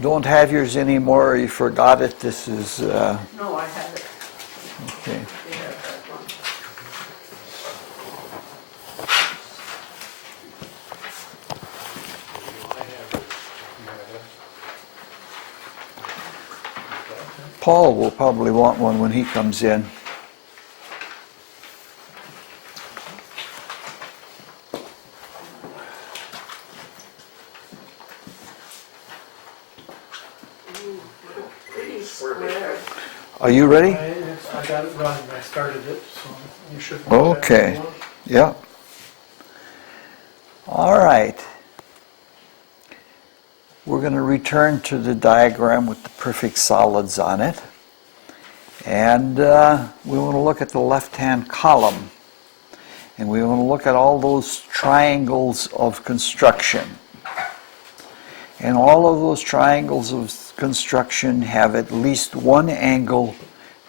don't have yours anymore, or you forgot it. This is... No, I have it. Okay. We have that one. Paul will probably want one when he comes in. Pretty square. Are you ready? I got it running, I started it, so you should. Okay. Yeah. All right. We're going to return to the diagram with the perfect solids on it. And we want to look at the left-hand column. And we want to look at all those triangles of construction. And all of those triangles of construction have at least one angle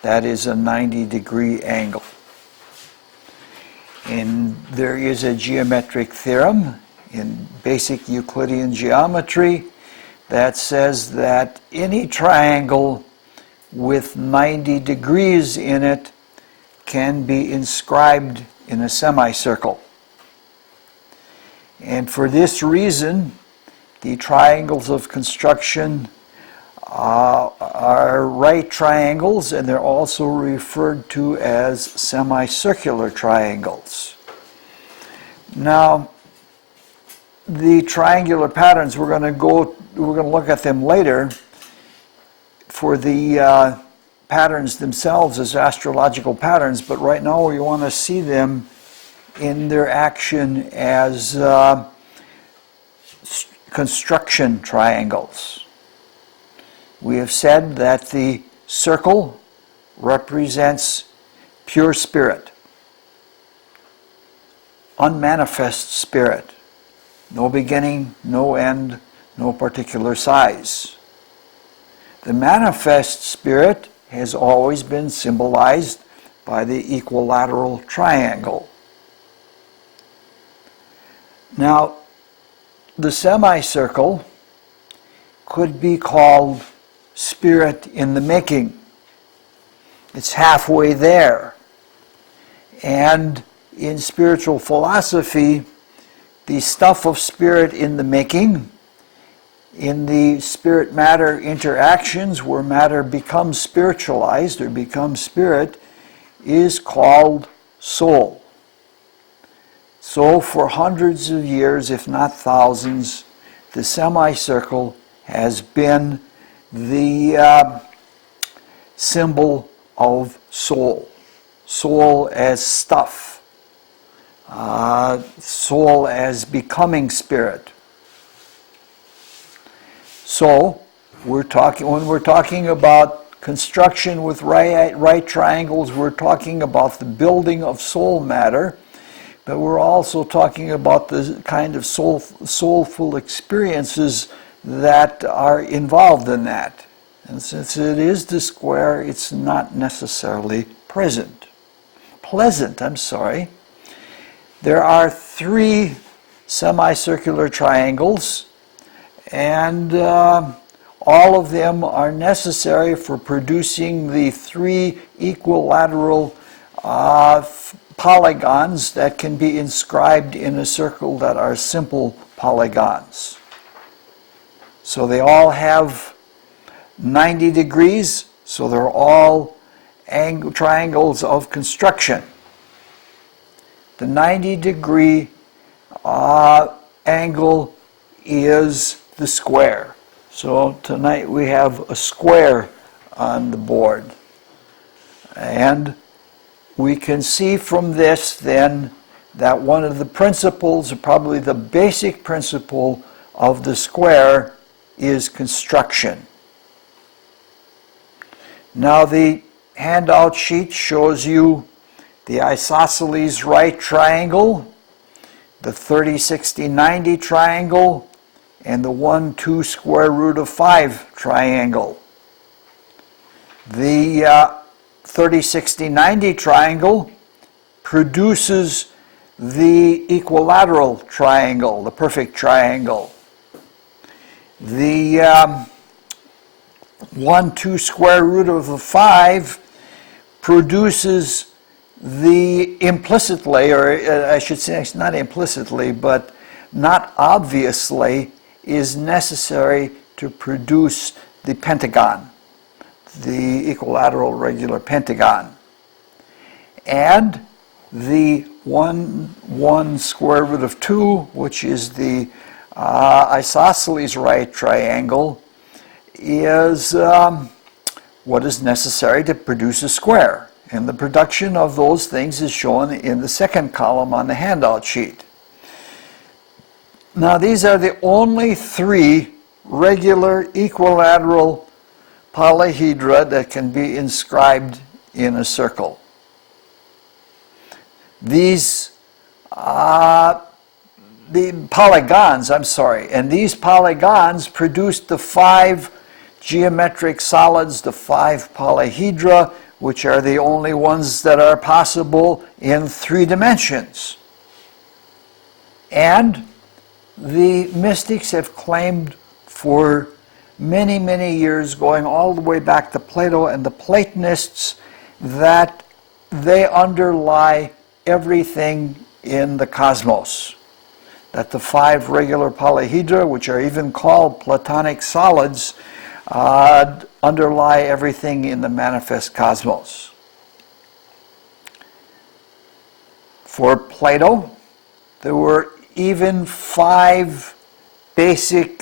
that is a 90-degree angle. And there is a geometric theorem in basic Euclidean geometry that says that any triangle with 90 degrees in it can be inscribed in a semicircle. And for this reason, the triangles of construction are right triangles, and they're also referred to as semicircular triangles. Now, the triangular patterns, we're going to look at them later. For the patterns themselves as astrological patterns, but right now we want to see them in their action as construction triangles. We have said that the circle represents pure spirit, unmanifest spirit, no beginning, no end, no particular size. The manifest spirit has always been symbolized by the equilateral triangle. Now, the semicircle could be called spirit in the making. It's halfway there. And in spiritual philosophy, the stuff of spirit in the making, in the spirit-matter interactions where matter becomes spiritualized or becomes spirit, is called soul. So for hundreds of years, if not thousands, the semicircle has been the symbol of soul. Soul as stuff. Soul as becoming spirit. So, when we're talking about construction with right triangles, we're talking about the building of soul matter, but we're also talking about the kind of soulful experiences that are involved in that. And since it is the square, it's not necessarily pleasant. There are 3 semicircular triangles, and all of them are necessary for producing the 3 equilateral polygons that can be inscribed in a circle that are simple polygons. So they all have 90 degrees, so they're all triangles of construction. The 90-degree angle is the square. So tonight we have a square on the board. And we can see from this then that one of the principles, or probably the basic principle of the square, is construction. Now the handout sheet shows you the isosceles right triangle, the 30, 60, 90 triangle, and the 1, 2 square root of 5 triangle. The 30, 60, 90 triangle produces the equilateral triangle, the perfect triangle. The 1, 2 square root of the 5 produces the implicitly, or I should say not implicitly, but not obviously, is necessary to produce the pentagon, the equilateral regular pentagon. And the 1 square root of 2, which is the isosceles right triangle, is what is necessary to produce a square. And the production of those things is shown in the second column on the handout sheet. Now, these are the only 3 regular equilateral polyhedra that can be inscribed in a circle. These, the polygons, and these polygons produce the 5 geometric solids, the 5 polyhedra, which are the only ones that are possible in 3 dimensions. And the mystics have claimed for many, many years, going all the way back to Plato and the Platonists, that they underlie everything in the cosmos. That the 5 regular polyhedra, which are even called Platonic solids, underlie everything in the manifest cosmos. For Plato, there were even 5 basic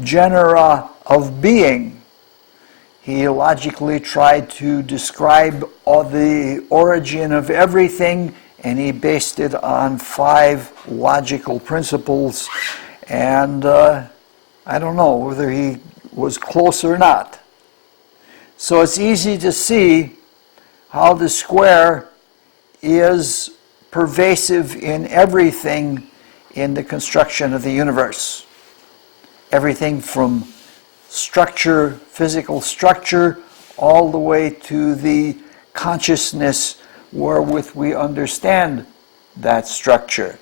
genera of being. He logically tried to describe all the origin of everything, and he based it on 5 logical principles. And I don't know whether he was close or not. So it's easy to see how the square is pervasive in everything in the construction of the universe. Everything from structure, physical structure, all the way to the consciousness wherewith we understand that structure.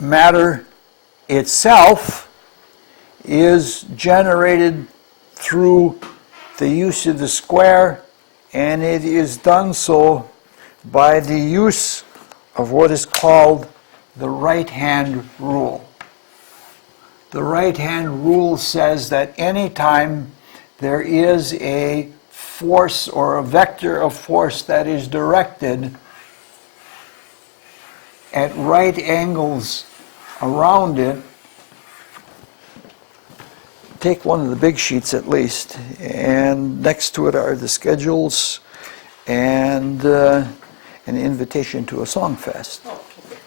Matter itself is generated through the use of the square, and it is done so by the use of what is called the right-hand rule. The right-hand rule says that anytime there is a force or a vector of force that is directed at right angles around it, take one of the big sheets at least, and next to it are the schedules and an invitation to a song fest. Oh, okay.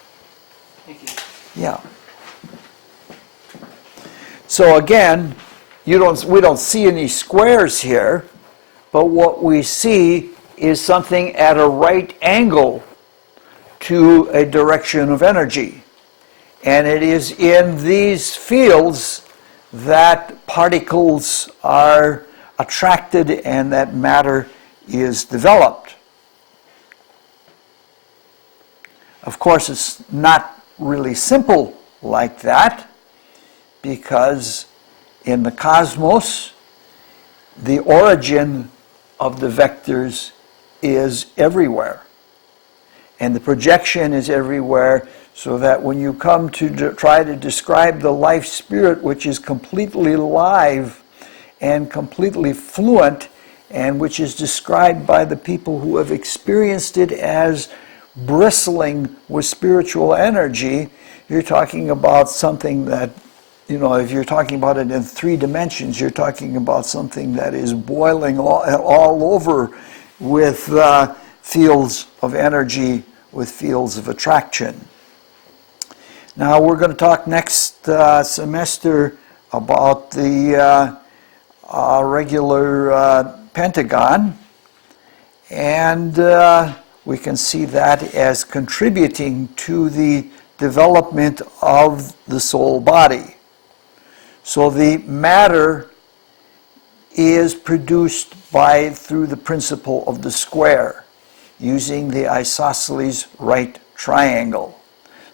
Thank you. Yeah. So again, we don't see any squares here, but what we see is something at a right angle to a direction of energy. And it is in these fields that particles are attracted and that matter is developed. Of course, it's not really simple like that, because in the cosmos, the origin of the vectors is everywhere. And the projection is everywhere, so that when you come to try to describe the life spirit, which is completely live and completely fluent, and which is described by the people who have experienced it as bristling with spiritual energy, you're talking about something that, if you're talking about it in 3 dimensions, you're talking about something that is boiling all over with fields of energy, with fields of attraction. Now we're going to talk next semester about the regular pentagon, and we can see that as contributing to the development of the soul body. So the matter is produced through the principle of the square, using the isosceles right triangle.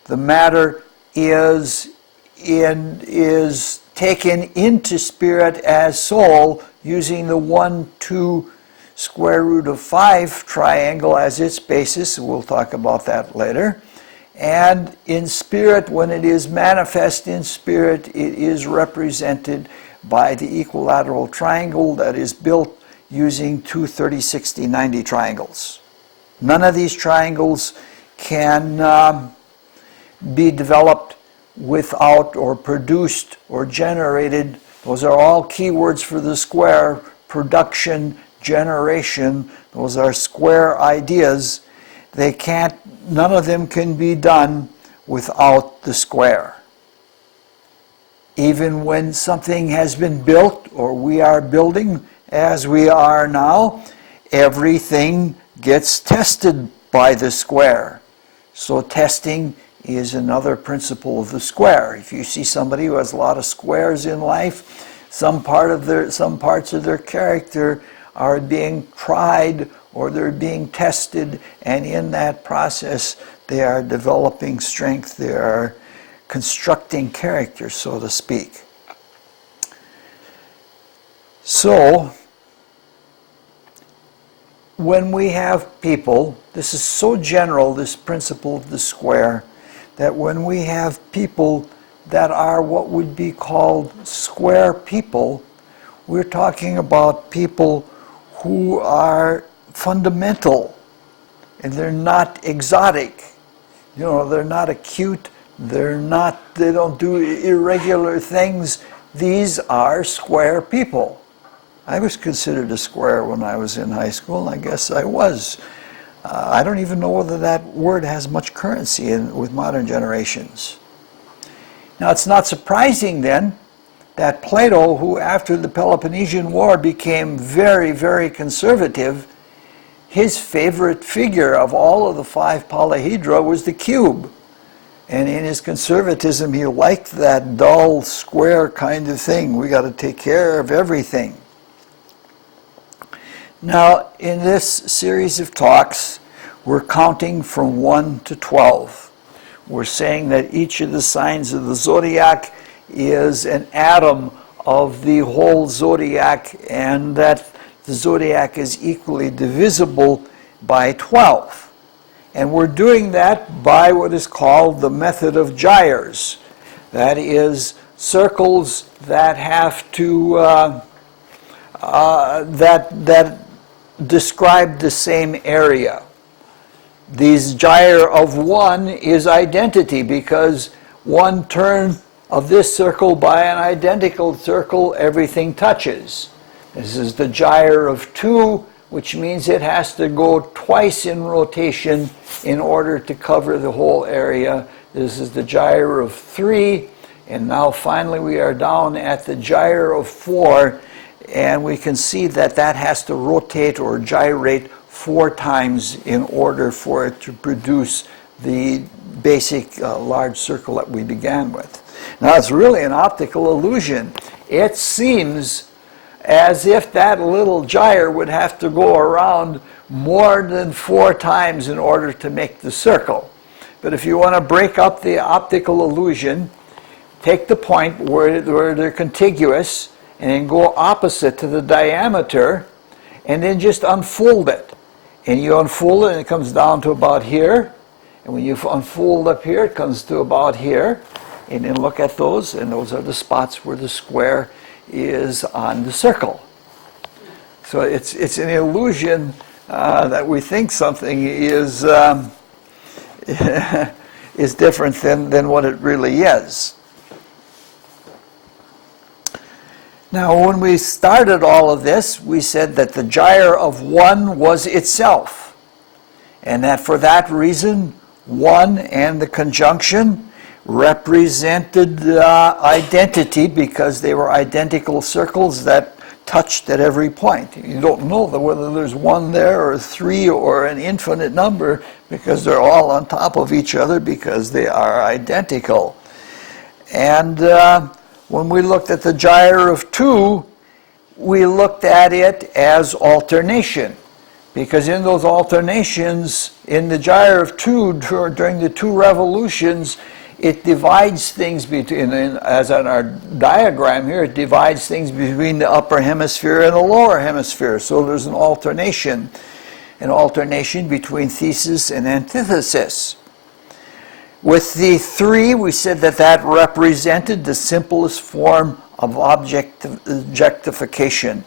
The matter is taken into spirit as soul using the 1, 2 square root of 5 triangle as its basis. We'll talk about that later. And in spirit, when it is manifest in spirit, it is represented by the equilateral triangle that is built using 2 30, 60, 90 triangles. None of these triangles can be developed without or produced or generated. Those are all keywords for the square: production, generation. Those are square ideas. None of them can be done without the square. Even when something has been built, or we are building as we are now, everything gets tested by the square. So testing is another principle of the square. If you see somebody who has a lot of squares in life, some parts of their character are being tried or they're being tested, and in that process they are developing strength, they are constructing character, so to speak. So, when we have people, this is so general, this principle of the square, that when we have people that are what would be called square people, we're talking about people who are fundamental, and they're not exotic. You know, they're not acute, they don't do irregular things. These are square people. I was considered a square when I was in high school. I guess I was. I don't even know whether that word has much currency with modern generations. Now, it's not surprising then that Plato, who after the Peloponnesian War became very, very conservative, his favorite figure of all of the 5 polyhedra was the cube. And in his conservatism, he liked that dull, square kind of thing. We got to take care of everything. Now, in this series of talks, we're counting from 1 to 12. We're saying that each of the signs of the zodiac is an atom of the whole zodiac, and that the zodiac is equally divisible by 12. And we're doing that by what is called the method of gyres. That is, circles that have to that describe the same area. These gyre of 1 is identity, because 1 turn of this circle by an identical circle, everything touches. This is the gyre of 2, which means it has to go twice in rotation in order to cover the whole area. This is the gyre of 3, and now finally we are down at the gyre of 4, and we can see that that has to rotate or gyrate 4 times in order for it to produce the basic large circle that we began with. Now, it's really an optical illusion. It seems as if that little gyre would have to go around more than 4 times in order to make the circle. But if you want to break up the optical illusion, take the point where they're contiguous and then go opposite to the diameter, and then just unfold it. And you unfold it and it comes down to about here. And when you unfold up here, it comes to about here. And then look at those, and those are the spots where the square is on the circle. So it's an illusion that we think something is is different than what it really is. Now, when we started all of this, we said that the gyre of 1 was itself, and that for that reason, 1 and the conjunction represented identity, because they were identical circles that touched at every point. You don't know whether there's 1 there or 3 or an infinite number, because they're all on top of each other because they are identical. And when we looked at the gyre of 2, we looked at it as alternation, because in those alternations, in the gyre of 2, during the 2 revolutions, it divides things between, as on our diagram here, it divides things between the upper hemisphere and the lower hemisphere. So there's an alternation between thesis and antithesis. With the 3, we said that represented the simplest form of objectification,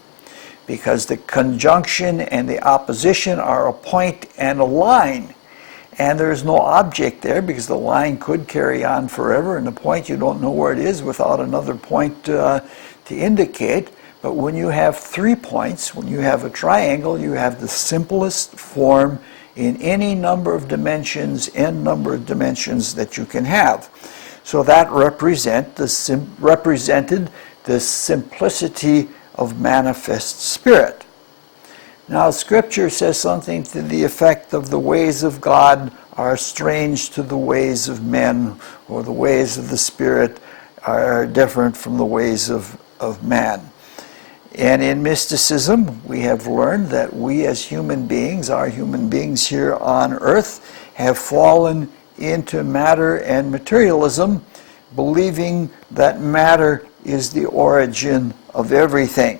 because the conjunction and the opposition are a point and a line. And there's no object there, because the line could carry on forever, and the point, you don't know where it is without another point to indicate. But when you have 3 points, when you have a triangle, you have the simplest form in any number of dimensions, n number of dimensions that you can have. So that represented the simplicity of manifest spirit. Now, Scripture says something to the effect of the ways of God are strange to the ways of men, or the ways of the Spirit are different from the ways of man. And in mysticism, we have learned that we as human beings, our human beings here on earth, have fallen into matter and materialism, believing that matter is the origin of everything.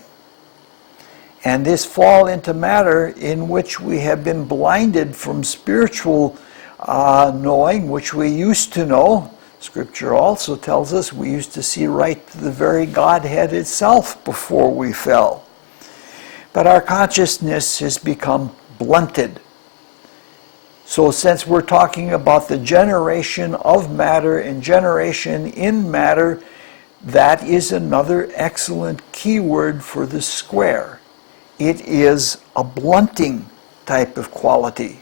And this fall into matter, in which we have been blinded from spiritual knowing, which we used to know. Scripture also tells us we used to see right to the very Godhead itself before we fell. But our consciousness has become blunted. So since we're talking about the generation of matter and generation in matter, that is another excellent keyword for the square. It is a blunting type of quality.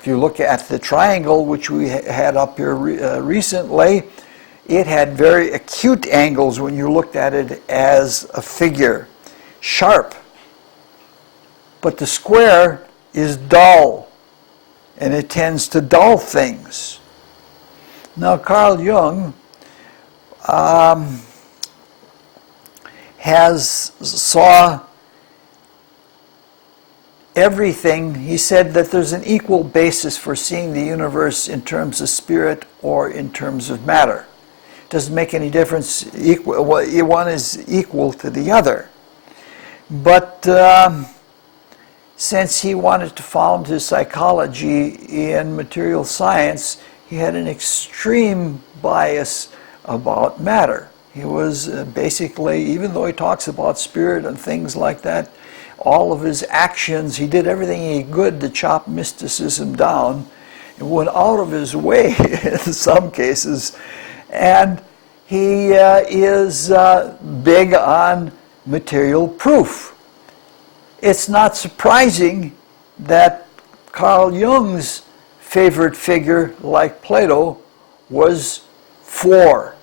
If you look at the triangle, which we had up here recently, it had very acute angles when you looked at it as a figure, sharp. But the square is dull, and it tends to dull things. Now, Carl Jung saw everything. He said that there's an equal basis for seeing the universe in terms of spirit or in terms of matter. It doesn't make any difference. One is equal to the other. But since he wanted to found his psychology in material science, he had an extreme bias about matter. He was basically, even though he talks about spirit and things like that, all of his actions, he did everything he could to chop mysticism down, and went out of his way in some cases. And he is big on material proof. It's not surprising that Carl Jung's favorite figure, like Plato, was 4,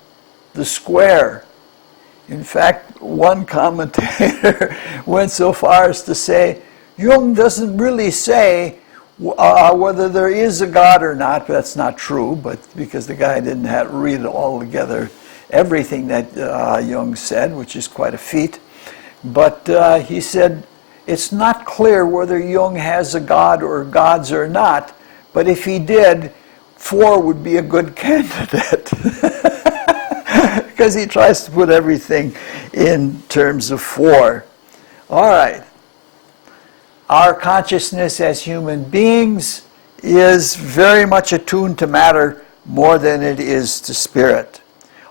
the square. In fact, one commentator went so far as to say, Jung doesn't really say whether there is a God or not. But that's not true, but because the guy didn't read all together everything that Jung said, which is quite a feat. But he said, it's not clear whether Jung has a God or gods or not, but if he did, 4 would be a good candidate. Because he tries to put everything in terms of 4. All right. Our consciousness as human beings is very much attuned to matter more than it is to spirit.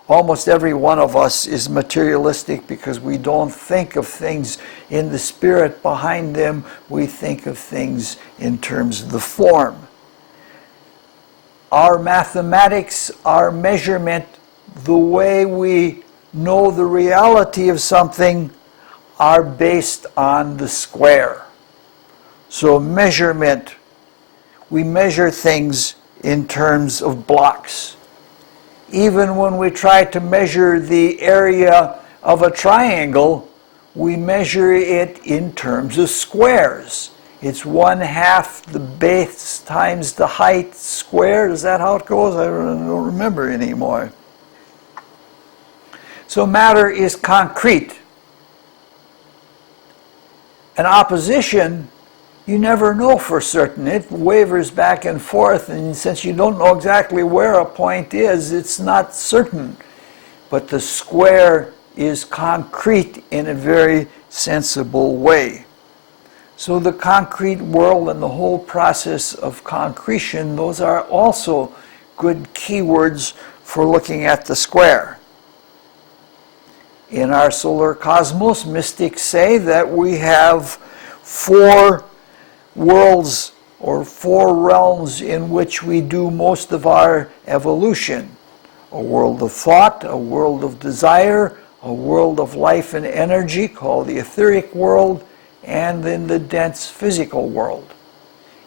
Almost every one of us is materialistic because we don't think of things in the spirit behind them. We think of things in terms of the form. Our mathematics, our measurement, the way we know the reality of something are based on the square. So measurement, we measure things in terms of blocks. Even when we try to measure the area of a triangle, we measure it in terms of squares. It's 1/2 the base times the height squared. Is that how it goes? I don't remember anymore. So matter is concrete. An opposition You never know for certain. It wavers back and forth, and since you don't know exactly where a point is, it's not certain. But the square is concrete in a very sensible way. So the concrete world and the whole process of concretion, those are also good keywords for looking at the square. In our solar cosmos, mystics say that we have 4 worlds or 4 realms in which we do most of our evolution. A world of thought, a world of desire, a world of life and energy called the etheric world, and then the dense physical world.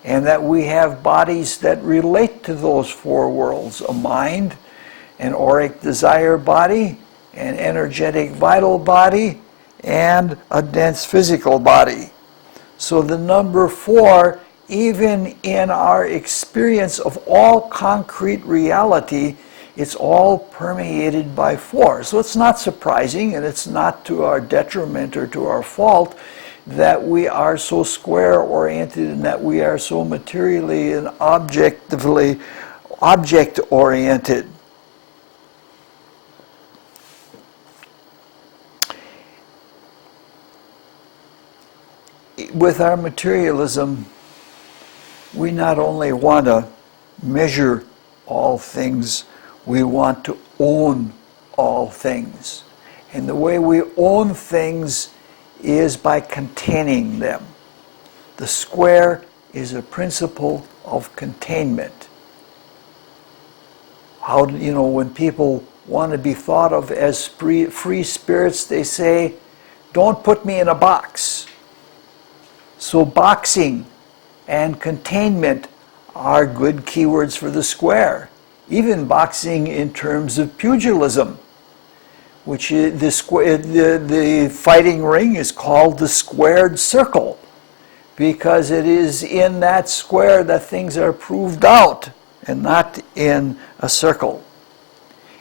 And that we have bodies that relate to those 4 worlds: a mind, an auric desire body, an energetic vital body, and a dense physical body. So the number 4, even in our experience of all concrete reality, it's all permeated by 4. So it's not surprising, and it's not to our detriment or to our fault, that we are so square-oriented and that we are so materially and objectively object-oriented. With our materialism, we not only want to measure all things, we want to own all things. And the way we own things is by containing them. The square is a principle of containment. How, when people want to be thought of as free spirits, they say, don't put me in a box. So boxing and containment are good keywords for the square. Even boxing in terms of pugilism, which is the fighting ring is called the squared circle, because it is in that square that things are proved out and not in a circle.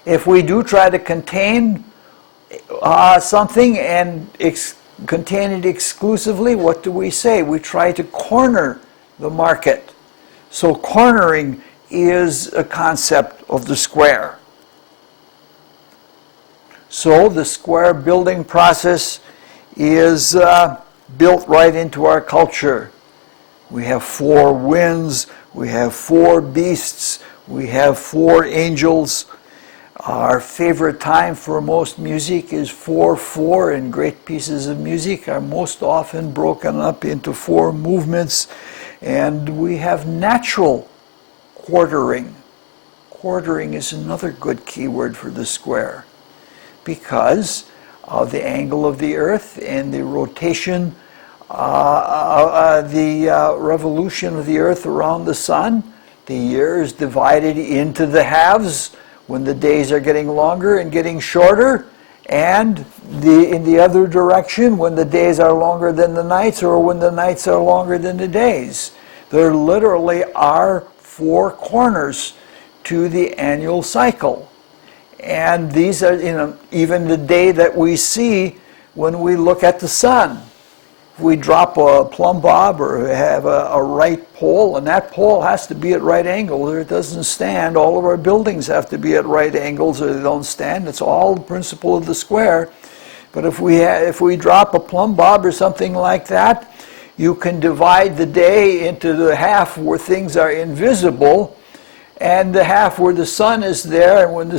If we do try to contain something and contain it exclusively, what do we say? We try to corner the market. So cornering is a concept of the square. So the square building process is built right into our culture. We have 4 winds, we have 4 beasts, we have 4 angels. Our favorite time for most music is 4/4, and great pieces of music are most often broken up into 4 movements. And we have natural quartering. Quartering is another good keyword for the square, because of the angle of the earth and the rotation, the revolution of the earth around the sun. The year is divided into the halves when the days are getting longer and getting shorter, and in the other direction when the days are longer than the nights, or when the nights are longer than the days. There literally are 4 corners to the annual cycle. And these are, even the day that we see when we look at the sun. If we drop a plumb bob or have a right pole, and that pole has to be at right angles or it doesn't stand. All of our buildings have to be at right angles or they don't stand. It's all the principle of the square. But if we drop a plumb bob or something like that, you can divide the day into the half where things are invisible, and the half where the sun is there, and when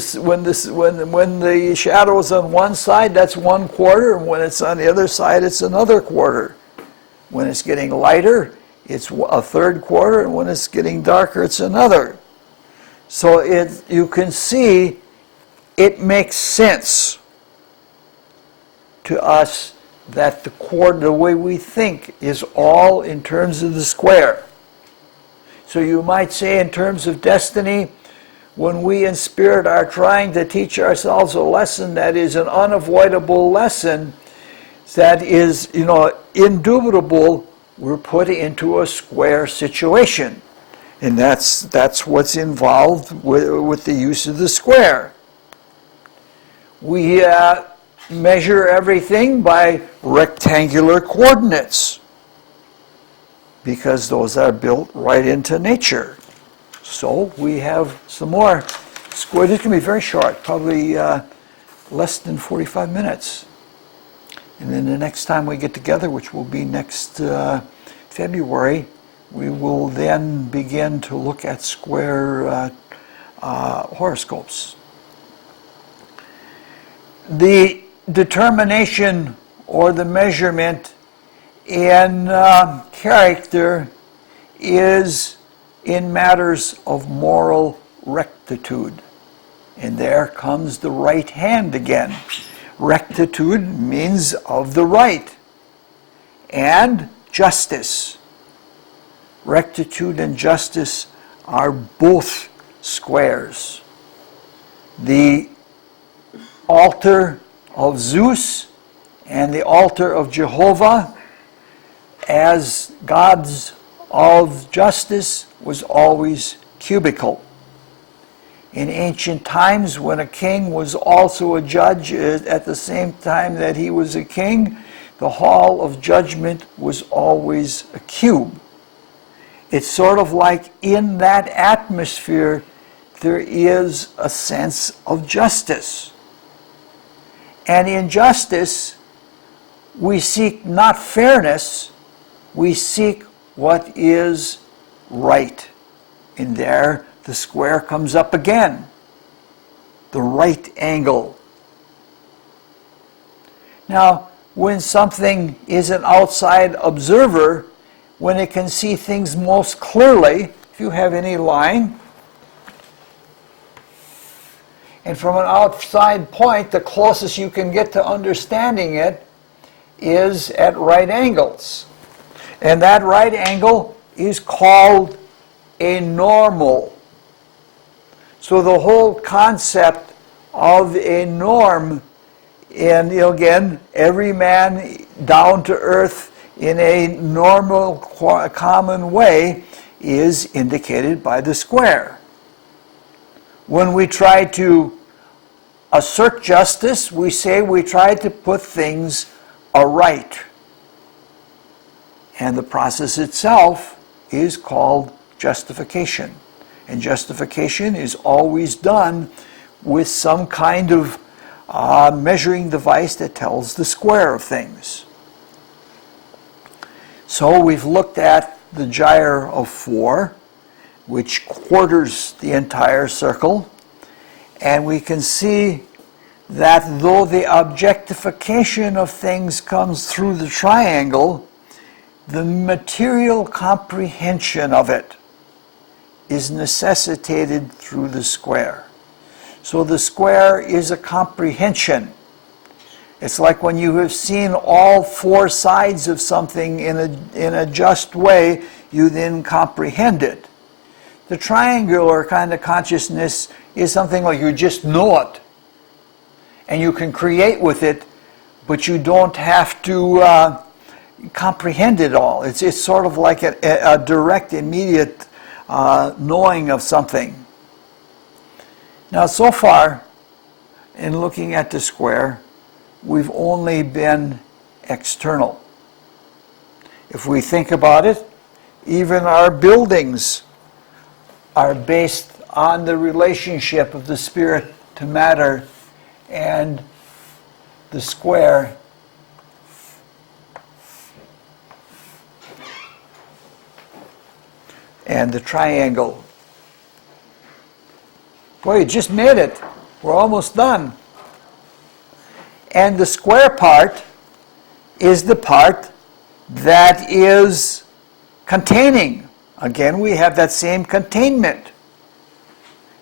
the shadow is on one side, that's 1/4, and when it's on the other side, it's another quarter. When it's getting lighter, it's a 3rd quarter, and when it's getting darker, it's another. So you can see it makes sense to us that the way we think is all in terms of the square. So you might say, in terms of destiny, when we in spirit are trying to teach ourselves a lesson that is an unavoidable lesson, that is, indubitable, we're put into a square situation. And that's what's involved with the use of the square. We measure everything by rectangular coordinates. because those are built right into nature. So we have some more square. This can be very short, probably less than 45 minutes. And then the next time we get together, which will be next February, we will then begin to look at square horoscopes. The determination or the measurement in character is in matters of moral rectitude. And there comes the right hand again. Rectitude means of the right. And justice. Rectitude and justice are both squares. The altar of Zeus and the altar of Jehovah as gods of justice was always cubical. In ancient times, when a king was also a judge at the same time that he was a king, the hall of judgment was always a cube. It's sort of like in that atmosphere there is a sense of justice. And in justice, we seek not fairness, we seek what is right. And there, the square comes up again. The right angle. Now, when something is an outside observer, when it can see things most clearly, if you have any line, and from an outside point, the closest you can get to understanding it is at right angles. And that right angle is called a normal. So the whole concept of a norm, and again, every man down to earth in a normal, common way, is indicated by the square. When we try to assert justice, we say we try to put things aright. And the process itself is called justification. And justification is always done with some kind of measuring device that tells the square of things. So we've looked at the gyre of 4, which quarters the entire circle, and we can see that though the objectification of things comes through the triangle, the material comprehension of it is necessitated through the square. So the square is a comprehension. It's like when you have seen all 4 sides of something in a just way, you then comprehend it. The triangular kind of consciousness is something like you just know it. And you can create with it, but you don't have to comprehend it all. It's sort of like a direct, immediate knowing of something. Now, so far, in looking at the square, we've only been external. If we think about it, even our buildings are based on the relationship of the spirit to matter and the square and the triangle. Boy, you just made it. We're almost done. And the square part is the part that is containing. Again, we have that same containment.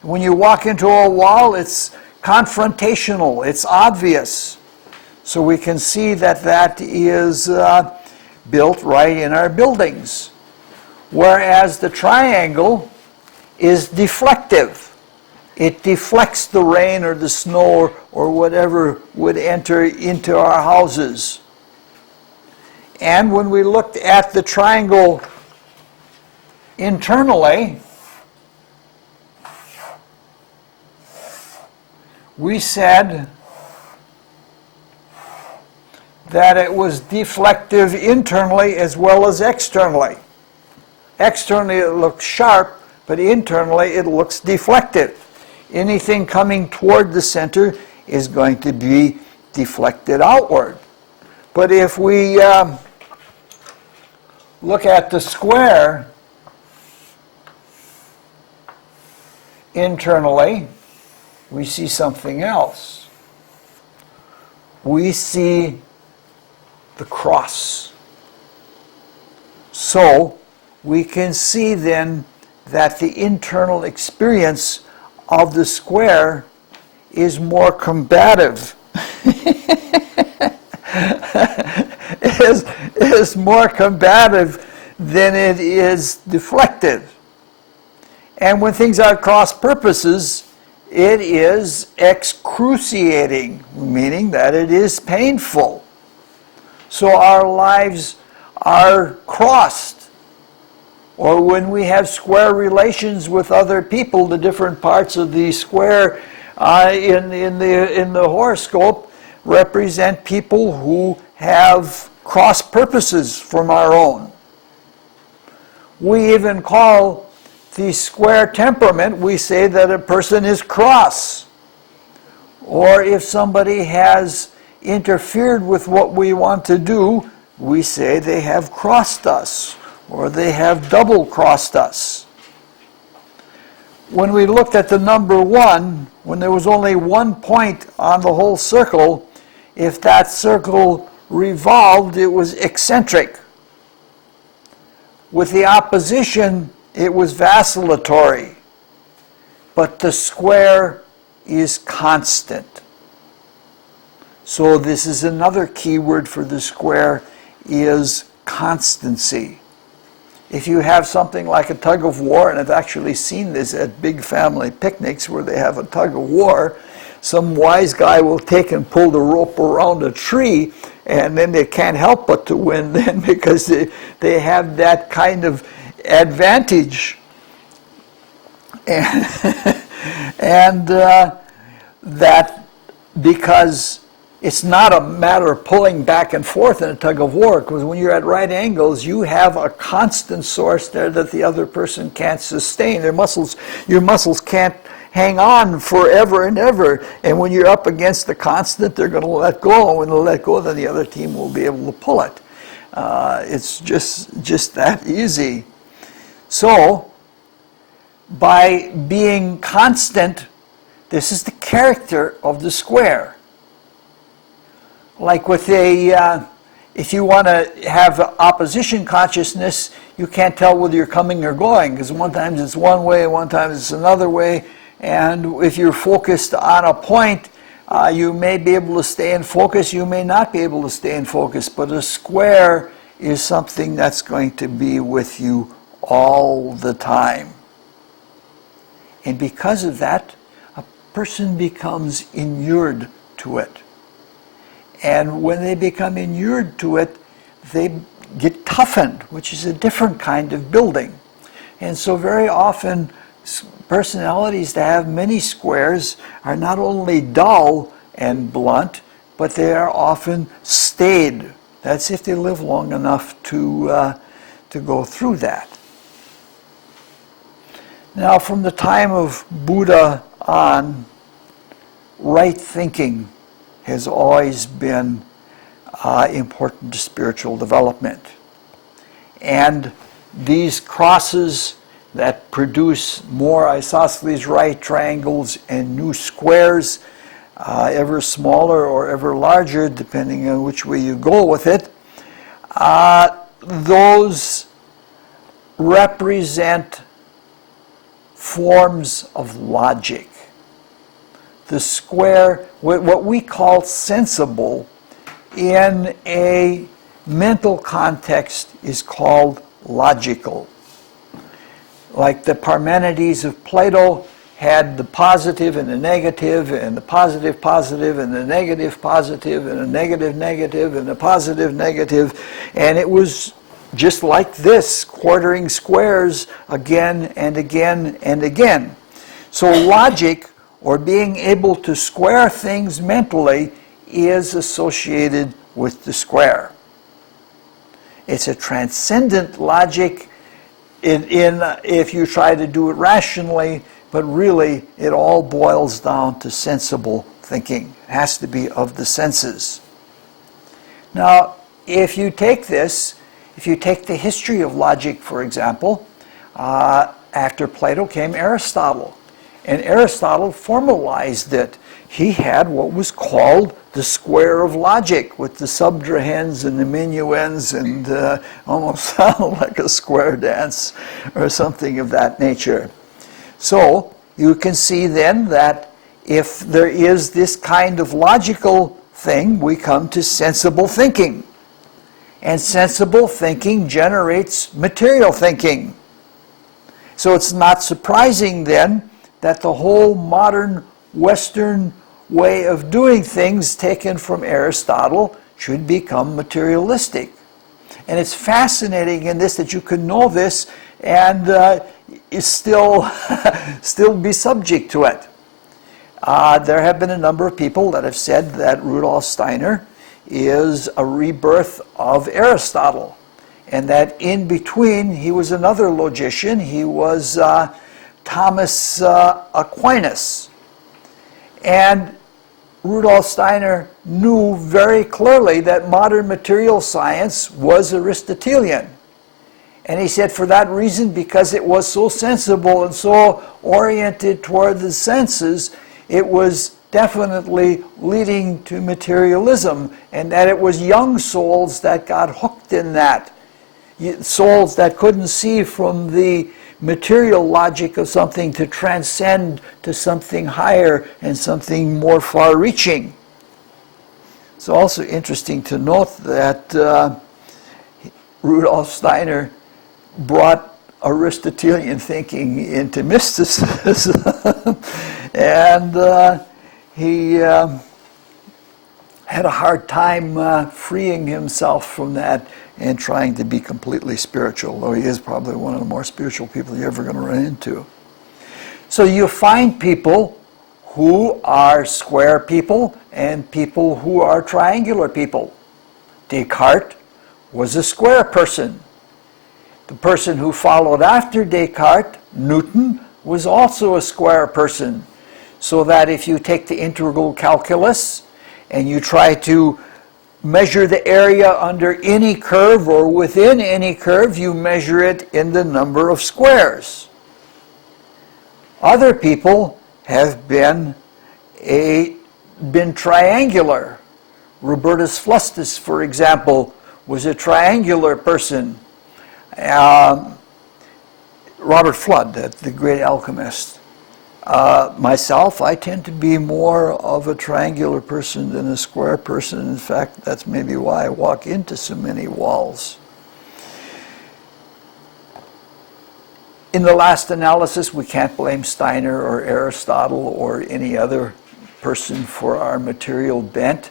When you walk into a wall, it's confrontational, it's obvious. So we can see that that is built right in our buildings. Whereas the triangle is deflective. It deflects the rain or the snow or whatever would enter into our houses. And when we looked at the triangle internally, we said that it was deflective internally as well as externally. Externally it looks sharp, but internally it looks deflected. Anything coming toward the center is going to be deflected outward. But if we look at the square internally, we see something else. We see the cross. So we can see then that the internal experience of the square is more combative. is more combative than it is deflected. And when things are cross purposes, it is excruciating, meaning that it is painful. So our lives are crossed. Or when we have square relations with other people, the different parts of the square in the horoscope represent people who have cross purposes from our own. We even call the square temperament, we say that a person is cross. Or if somebody has interfered with what we want to do, we say they have crossed us, or they have double-crossed us. When we looked at the number 1, when there was only 1 point on the whole circle, if that circle revolved, it was eccentric. With the opposition, it was vacillatory. But the square is constant. So this is another key word for the square, is constancy. If you have something like a tug of war, and I've actually seen this at big family picnics where they have a tug of war, some wise guy will take and pull the rope around a tree, and then they can't help but to win then because they have that kind of advantage. And that because it's not a matter of pulling back and forth in a tug of war, because when you're at right angles, you have a constant source there that the other person can't sustain. Your muscles can't hang on forever and ever. And when you're up against the constant, they're going to let go. And when they let go, then the other team will be able to pull it. It's just that easy. So, by being constant, this is the character of the square. Like with if you want to have opposition consciousness, you can't tell whether you're coming or going, because one time it's one way, one time it's another way. And if you're focused on a point, you may be able to stay in focus, you may not be able to stay in focus, but a square is something that's going to be with you all the time. And because of that, a person becomes inured to it. And when they become inured to it, they get toughened, which is a different kind of building. And so very often, personalities that have many squares are not only dull and blunt, but they are often staid. That's if they live long enough to go through that. Now, from the time of Buddha on, right thinking has always been important to spiritual development. And these crosses that produce more isosceles right triangles and new squares, ever smaller or ever larger, depending on which way you go with it, those represent forms of logic. The square, what we call sensible, in a mental context is called logical. Like the Parmenides of Plato had the positive and the negative, and the positive positive, and the negative positive, and the negative negative, and the positive negative, and it was just like this, quartering squares again and again and again. So logic, or being able to square things mentally, is associated with the square. It's a transcendent logic if you try to do it rationally, but really it all boils down to sensible thinking. It has to be of the senses. Now, if you take this, if you take the history of logic, for example, after Plato came Aristotle. And Aristotle formalized it. He had what was called the square of logic, with the subtrahends and the minuends, and almost sounded like a square dance or something of that nature. So you can see then that if there is this kind of logical thing, we come to sensible thinking. And sensible thinking generates material thinking. So it's not surprising then that the whole modern Western way of doing things taken from Aristotle should become materialistic. And it's fascinating in this that you can know this and still be subject to it. There have been a number of people that have said that Rudolf Steiner is a rebirth of Aristotle, and that in between he was another logician. He was Thomas Aquinas. And Rudolf Steiner knew very clearly that modern material science was Aristotelian. And he said for that reason, because it was so sensible and so oriented toward the senses, it was definitely leading to materialism, and that it was young souls that got hooked in that. Souls that couldn't see from the material logic of something to transcend to something higher and something more far-reaching. It's also interesting to note that Rudolf Steiner brought Aristotelian thinking into mysticism, and he had a hard time freeing himself from that and trying to be completely spiritual, though he is probably one of the more spiritual people you're ever going to run into. So you find people who are square people and people who are triangular people. Descartes was a square person. The person who followed after Descartes, Newton, was also a square person. So that if you take the integral calculus and you try to measure the area under any curve or within any curve, you measure it in the number of squares. Other people have been triangular. Robertus Flustus, for example, was a triangular person. Robert Fludd, the great alchemist. Myself, I tend to be more of a triangular person than a square person. In fact, that's maybe why I walk into so many walls. In the last analysis, we can't blame Steiner or Aristotle or any other person for our material bent.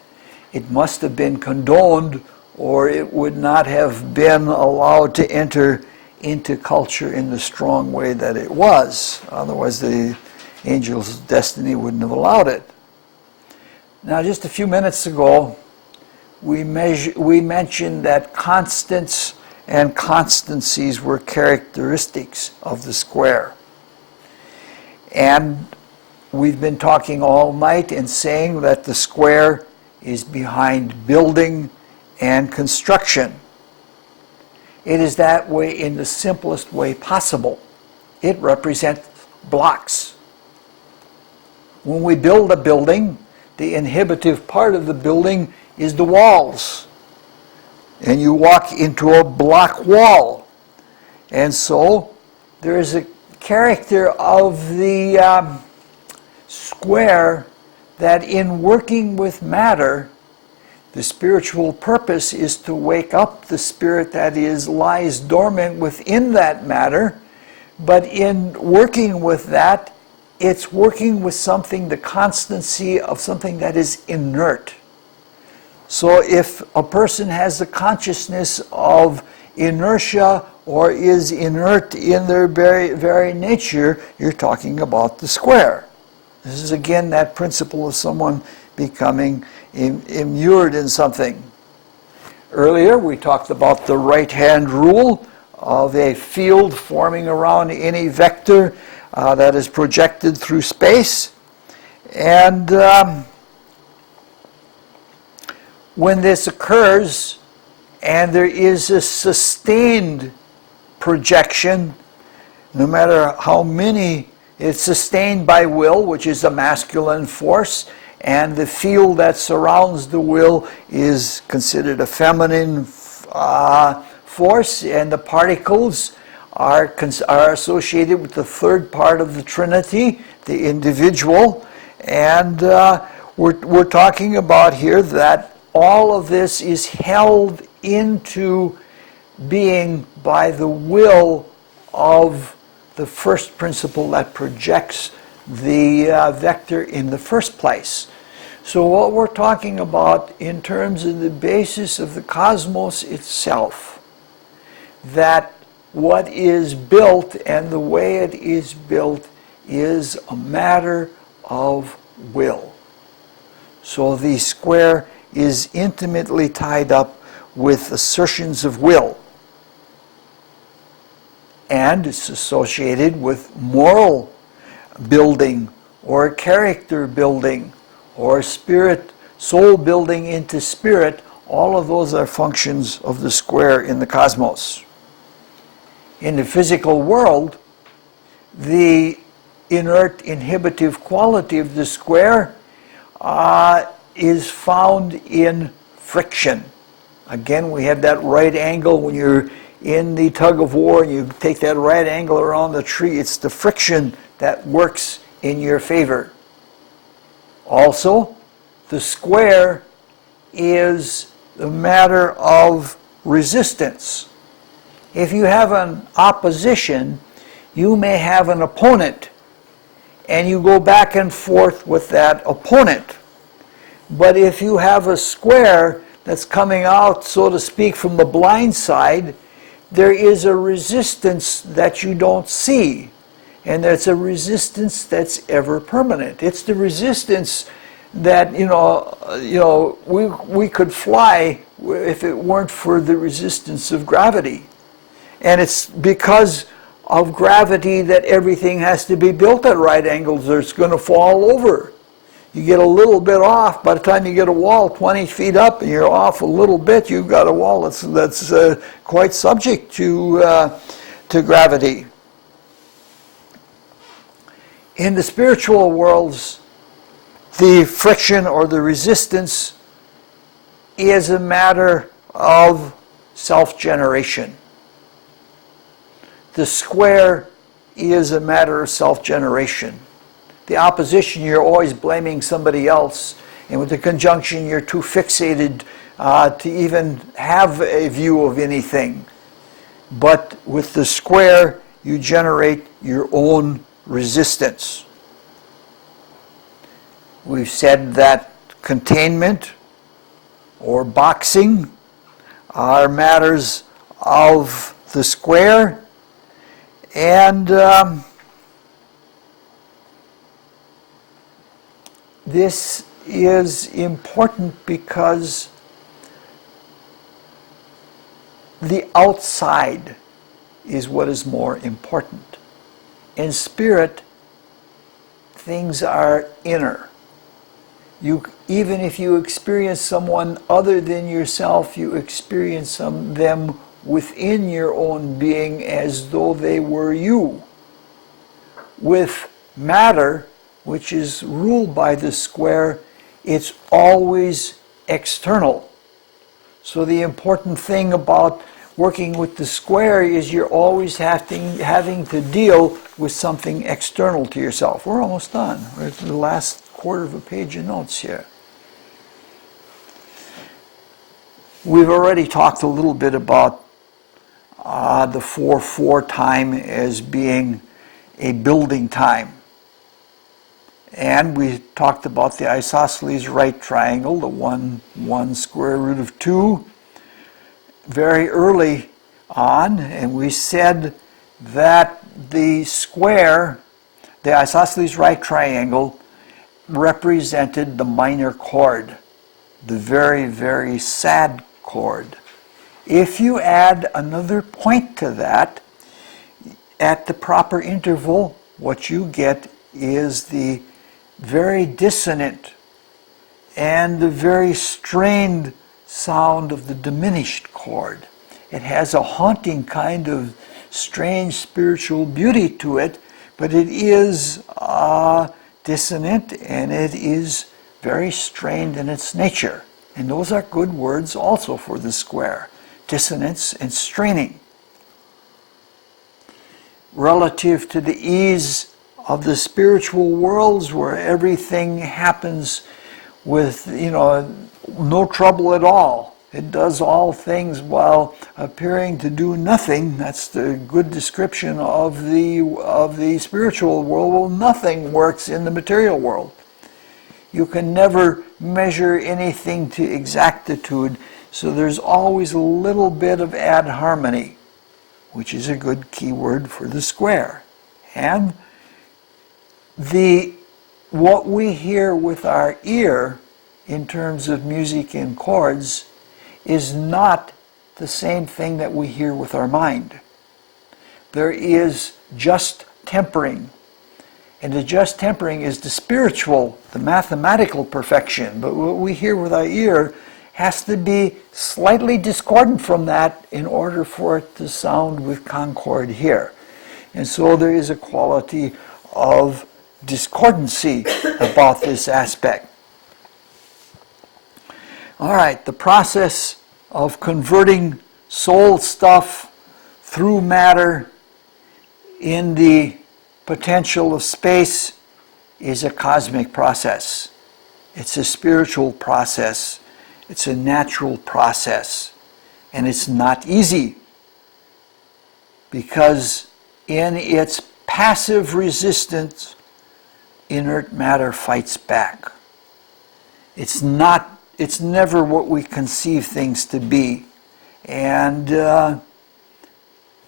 It must have been condoned, or it would not have been allowed to enter into culture in the strong way that it was. Otherwise, the angels of destiny wouldn't have allowed it. Now, just a few minutes ago, we mentioned that constants and constancies were characteristics of the square. And we've been talking all night and saying that the square is behind building and construction. It is that way in the simplest way possible. It represents blocks. When we build a building, the inhibitive part of the building is the walls. And you walk into a block wall. And so there is a character of the square that in working with matter, the spiritual purpose is to wake up the spirit that lies dormant within that matter. But in working with that, it's working with something, the constancy of something that is inert. So if a person has the consciousness of inertia or is inert in their very nature, you're talking about the square. This is again that principle of someone becoming immured in something. Earlier we talked about the right-hand rule of a field forming around any vector that is projected through space. And when this occurs and there is a sustained projection, no matter how many, it's sustained by will, which is a masculine force, and the field that surrounds the will is considered a feminine force, and the particles are associated with the third part of the Trinity, the individual. And we're talking about here that all of this is held into being by the will of the first principle that projects the vector in the first place. So what we're talking about in terms of the basis of the cosmos itself, that what is built and the way it is built is a matter of will. So the square is intimately tied up with assertions of will. And it's associated with moral building or character building or spirit, soul building into spirit. All of those are functions of the square in the cosmos. In the physical world, the inert inhibitive quality of the square is found in friction. Again, we have that right angle when you're in the tug of war and you take that right angle around the tree. It's the friction that works in your favor. Also, the square is a matter of resistance. If you have an opposition, you may have an opponent, and you go back and forth with that opponent. But if you have a square that's coming out, so to speak, from the blind side, there is a resistance that you don't see. And there's a resistance that's ever permanent. It's the resistance that, we could fly if it weren't for the resistance of gravity. And it's because of gravity that everything has to be built at right angles or it's going to fall over. You get a little bit off, by the time you get a wall 20 feet up and you're off a little bit, you've got a wall that's quite subject to gravity. In the spiritual worlds, the friction or the resistance is a matter of self-generation. The square is a matter of self-generation. The opposition, you're always blaming somebody else. And with the conjunction, you're too fixated to even have a view of anything. But with the square, you generate your own resistance. We've said that containment or boxing are matters of the square. And this is important because the outside is what is more important. In spirit, things are inner. Even if you experience someone other than yourself, you experience them within your own being as though they were you. With matter, which is ruled by the square, it's always external. So the important thing about working with the square is you're always having to deal with something external to yourself. We're almost done. We're at the last quarter of a page of notes here. We've already talked a little bit about the 4-4 time as being a building time. And we talked about the isosceles right triangle, the 1 square root of 2, very early on, and we said that the square, the isosceles right triangle, represented the minor chord, the very, very sad chord. If you add another point to that, at the proper interval, what you get is the very dissonant and the very strained sound of the diminished chord. It has a haunting kind of strange spiritual beauty to it, but it is dissonant and it is very strained in its nature. And those are good words also for the square, dissonance and straining. Relative to the ease of the spiritual worlds where everything happens with, no trouble at all. It does all things while appearing to do nothing. That's the good description of the spiritual world. Well, nothing works in the material world. You can never measure anything to exactitude, so there's always a little bit of adharmony, which is a good keyword for the square. And what we hear with our ear in terms of music and chords is not the same thing that we hear with our mind. There is just tempering. And the just tempering is the spiritual, the mathematical perfection. But what we hear with our ear has to be slightly discordant from that in order for it to sound with concord here. And so there is a quality of discordancy about this aspect. All right, the process of converting soul stuff through matter in the potential of space is a cosmic process. It's a spiritual process. It's a natural process. And it's not easy because in its passive resistance, inert matter fights back. It's never what we conceive things to be. And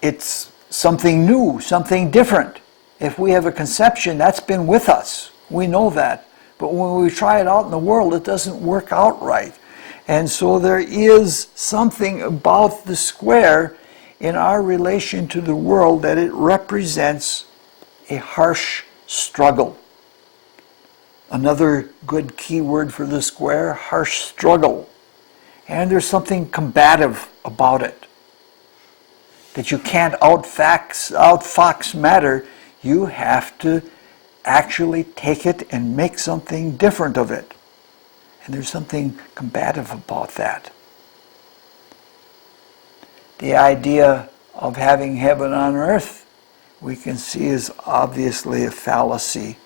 it's something new, something different. If we have a conception, that's been with us. We know that. But when we try it out in the world, it doesn't work out right. And so there is something about the square in our relation to the world that it represents a harsh struggle. Another good key word for the square, harsh struggle. And there's something combative about it. That you can't outfox matter. You have to actually take it and make something different of it. And there's something combative about that. The idea of having heaven on earth, we can see is obviously a fallacy.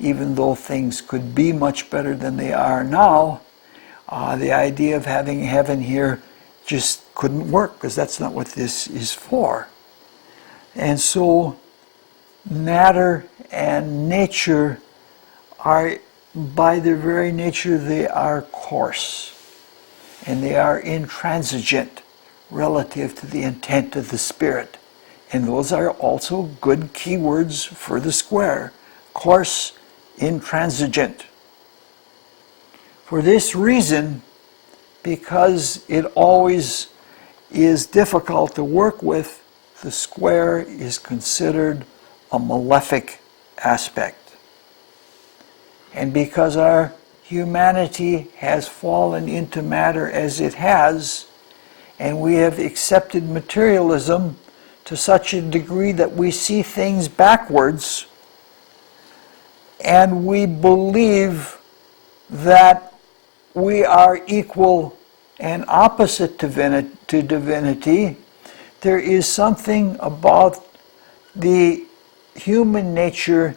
Even though things could be much better than they are now, the idea of having heaven here just couldn't work because that's not what this is for. And so matter and nature are, by their very nature, they are coarse and they are intransigent relative to the intent of the spirit. And those are also good keywords for the square. Coarse, intransigent. For this reason, because it always is difficult to work with, the square is considered a malefic aspect. And because our humanity has fallen into matter as it has, and we have accepted materialism to such a degree that we see things backwards, and we believe that we are equal and opposite to divinity, there is something about the human nature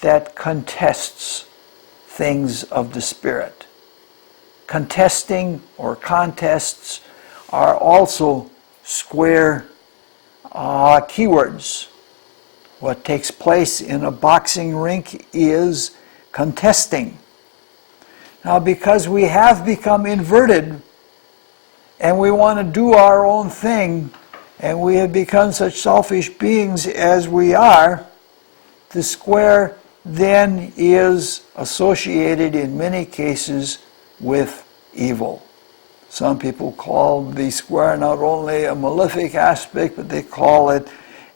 that contests things of the spirit. Contesting or contests are also square keywords. What takes place in a boxing rink is contesting. Now, because we have become inverted and we want to do our own thing, and we have become such selfish beings as we are, the square then is associated in many cases with evil. Some people call the square not only a malefic aspect, but they call it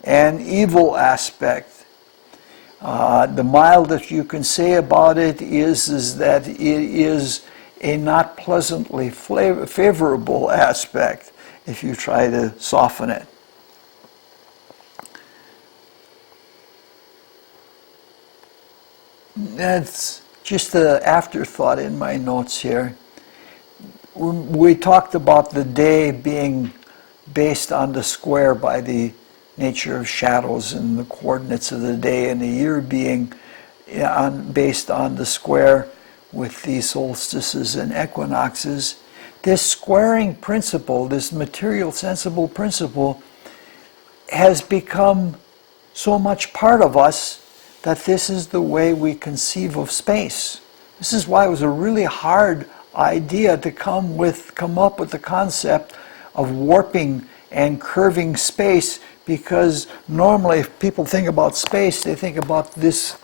an evil aspect. The mildest you can say about it is that it is a not pleasantly favorable aspect if you try to soften it. That's just an afterthought in my notes here. We talked about the day being based on the square by the nature of shadows and the coordinates of the day, and the year being based on the square with the solstices and equinoxes. This squaring principle, this material sensible principle, has become so much part of us that this is the way we conceive of space. This is why it was a really hard idea to come up with the concept of warping and curving space, because normally if people think about space, they think about this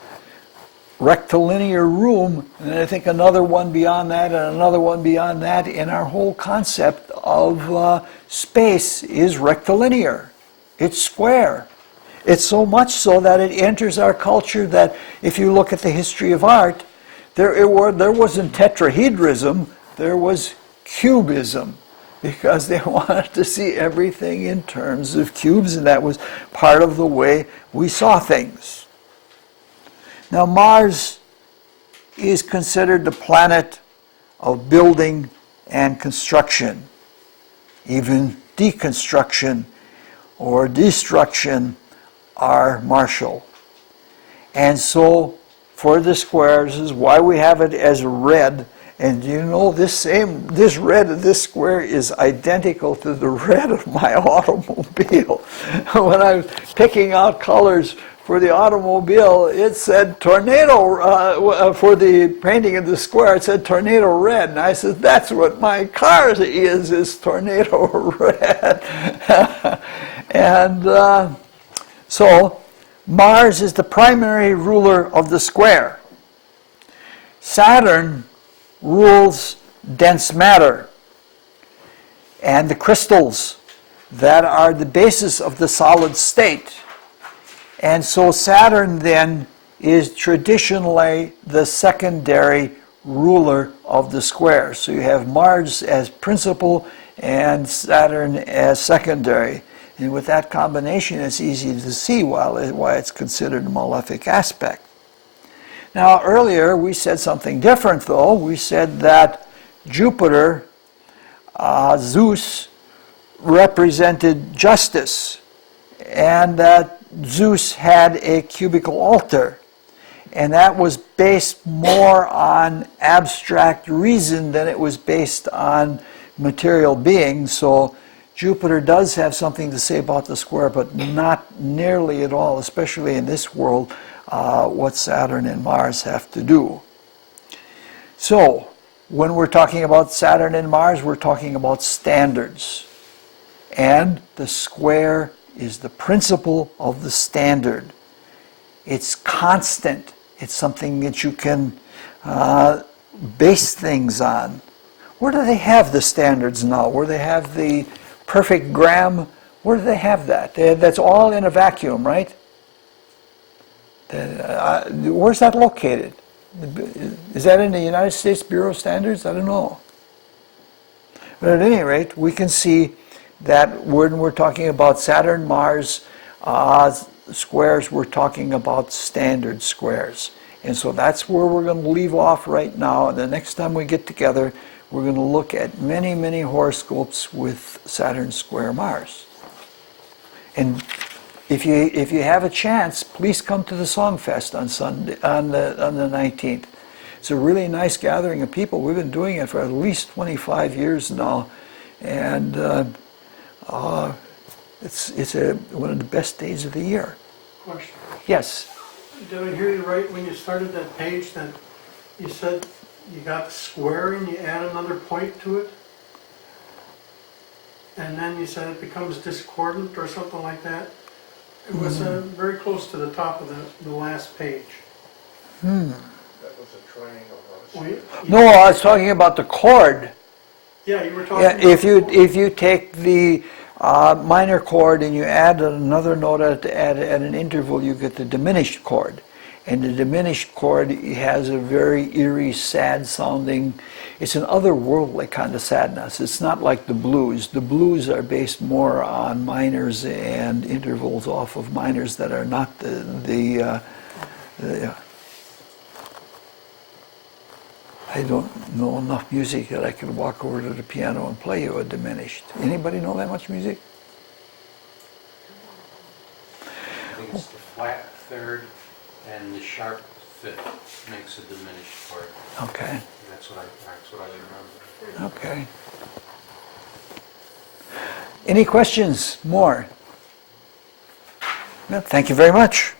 rectilinear room, and I think another one beyond that and another one beyond that, and our whole concept of space is rectilinear. It's square. It's so much so that it enters our culture that if you look at the history of art, there wasn't tetrahedrism, there was cubism, because they wanted to see everything in terms of cubes, and that was part of the way we saw things. Now, Mars is considered the planet of building and construction, even deconstruction or destruction are martial. And so, for the squares, is why we have it as red. And you know, this red of this square is identical to the red of my automobile. When I was picking out colors for the automobile, it said tornado, for the painting of the square, it said tornado red. And I said, that's what my car is tornado red. And so Mars is the primary ruler of the square. Saturn rules dense matter and the crystals that are the basis of the solid state. And so Saturn then is traditionally the secondary ruler of the square. So you have Mars as principal and Saturn as secondary. And with that combination, it's easy to see why it's considered a malefic aspect. Now, earlier we said something different, though. We said that Jupiter, Zeus, represented justice, and that Zeus had a cubical altar. And that was based more on abstract reason than it was based on material beings. So Jupiter does have something to say about the square, but not nearly at all, especially in this world, what Saturn and Mars have to do. So, when we're talking about Saturn and Mars, we're talking about standards. And the square is the principle of the standard. It's constant. It's something that you can base things on. Where do they have the standards now? Where they have the perfect gram? Where do they have that? That's all in a vacuum, right? Where's that located? Is that in the United States Bureau of Standards? I don't know. But at any rate, we can see that when we're talking about Saturn, Mars squares, we're talking about standard squares. And so that's where we're going to leave off right now. And the next time we get together, we're going to look at many, many horoscopes with Saturn square Mars. And if you have a chance, please come to the Songfest on Sunday, on the 19th. It's a really nice gathering of people. We've been doing it for at least 25 years now, and it's one of the best days of the year. Question. Yes. Did I hear you right when you started that page that you said you got the square and you add another point to it? And then you said it becomes discordant or something like that? It was very close to the top of the last page. That was a triangle. Well, No, I was talking about the chord. Yeah, you were talking Yeah, about. if you take the minor chord and you add another note at an interval, you get the diminished chord. And the diminished chord has a very eerie, sad sounding, it's an otherworldly kind of sadness. It's not like the blues. The blues are based more on minors and intervals off of minors that are not the I don't know enough music that I could walk over to the piano and play you a diminished. Anybody know that much music? I think it's the flat third and the sharp fifth makes a diminished chord. Okay, That's what I remember. okay. Any questions? More? No, thank you very much.